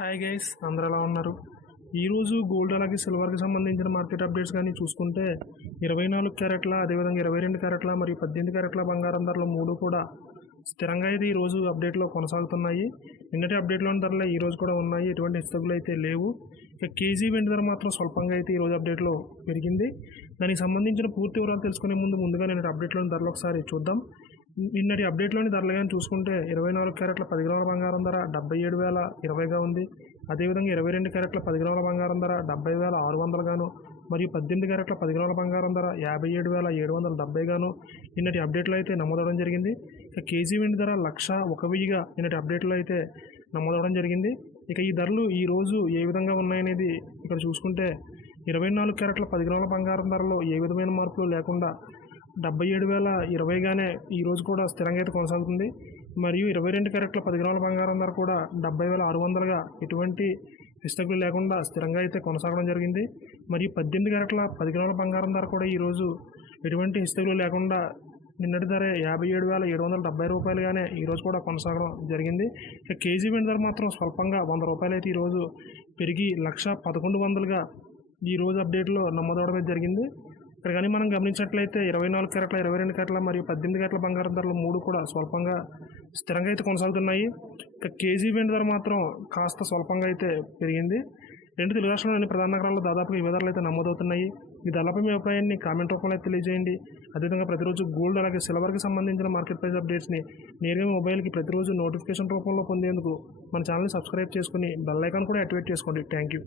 Hi guys, అందరూ ఎలా ఉన్నారు? ఈరోజు గోల్డ్ అలాగే సిల్వర్కి సంబంధించిన మార్కెట్ అప్డేట్స్ కానీ చూసుకుంటే 24 క్యారెట్ల, అదేవిధంగా 22 క్యారెట్ల మరియు 18 క్యారెట్ల బంగారం ధరలు మూడు కూడా స్థిరంగా అయితే ఈరోజు అప్డేట్లో కొనసాగుతున్నాయి. నిన్నటి అప్డేట్లోని ధరలే ఈరోజు కూడా ఉన్నాయి, ఎటువంటి హెచ్చుతగ్గులు అయితే లేవు. ఇక కేజీ వెండి ధర మాత్రం స్వల్పంగా అయితే ఈరోజు అప్డేట్లో పెరిగింది. దానికి సంబంధించిన పూర్తి వివరాలు తెలుసుకునే ముందుగా నిన్నటి అప్డేట్లోని ధరలు ఒకసారి చూద్దాం. నిన్నటి అప్డేట్లోని ధరలు కానీ చూసుకుంటే 24 క్యారెట్ల 10 గ్రాముల బంగారం ధర 77,020గా ఉంది. అదేవిధంగా 22 క్యారెట్ల 10 గ్రాముల బంగారం ధర 70,600 గాను, మరియు 18 క్యారెట్ల 10 గ్రాముల బంగారం ధర 57,770 గాను నిన్నటి అప్డేట్లో అయితే నమోదవడం జరిగింది. ఇక కేజీ వెండి ధర 1,01,000గా నిన్నటి అప్డేట్లో అయితే నమోదవడం జరిగింది. ఇక ఈ ధరలు ఈరోజు ఏ విధంగా ఉన్నాయనేది ఇక్కడ చూసుకుంటే 24 క్యారెట్ల 10 గ్రాముల బంగారం ధరలో ఏ విధమైన మార్పులు లేకుండా 77,020గానే ఈరోజు కూడా స్థిరంగా అయితే కొనసాగుతుంది. మరియు 22 క్యారెట్ల 10 గ్రాముల బంగారం ధర కూడా 70,600గా ఎటువంటి హెచ్చుతగ్గులు లేకుండా స్థిరంగా అయితే కొనసాగడం జరిగింది. మరియు 18 క్యారెట్ల 10 గ్రాముల బంగారం ధర కూడా ఈరోజు ఎటువంటి హెచ్చుతగ్గులు లేకుండా నిన్నటి ధర 57,770 రూపాయలుగానే ఈరోజు కూడా కొనసాగడం జరిగింది. ఇక కేజీ వెండి ధర మాత్రం స్వల్పంగా 100 రూపాయలు అయితే ఈరోజు పెరిగి 1,11,100గా ఈరోజు అప్డేట్లో నమోదవడం జరిగింది. ఇక్కడ కానీ మనం గమనించినట్లయితే 24 క్యారెట్ల, 22 క్యారెట్ల మరియు 18 క్యారెట్ల బంగారం ధరలు మూడు కూడా స్వల్పంగా స్థిరంగా అయితే కొనసాగుతున్నాయి. ఇక కేజీ వెండి ధర మాత్రం కాస్త స్వల్పంగా అయితే పెరిగింది. రెండు తెలుగు రాష్ట్రాల్లోని ప్రధాన నగరాల్లో దాదాపుగా ఇవే ధరలు అయితే నమోదవుతున్నాయి. ఈ ధరలపై మీ అభిప్రాయాన్ని కామెంట్ రూపంలో తెలియజేయండి. అదేవిధంగా ప్రతిరోజు గోల్డ్ అలాగే సిల్వర్కి సంబంధించిన మార్కెట్ ప్రైస్ అప్డేట్స్ని నేరుగా మొబైల్కి ప్రతిరోజు నోటిఫికేషన్ రూపంలో పొందేందుకు మన ఛానల్ని సబ్స్క్రైబ్ చేసుకుని బెల్ ఐకాన్ కూడా యాక్టివేట్ చేసుకోండి. Thank you.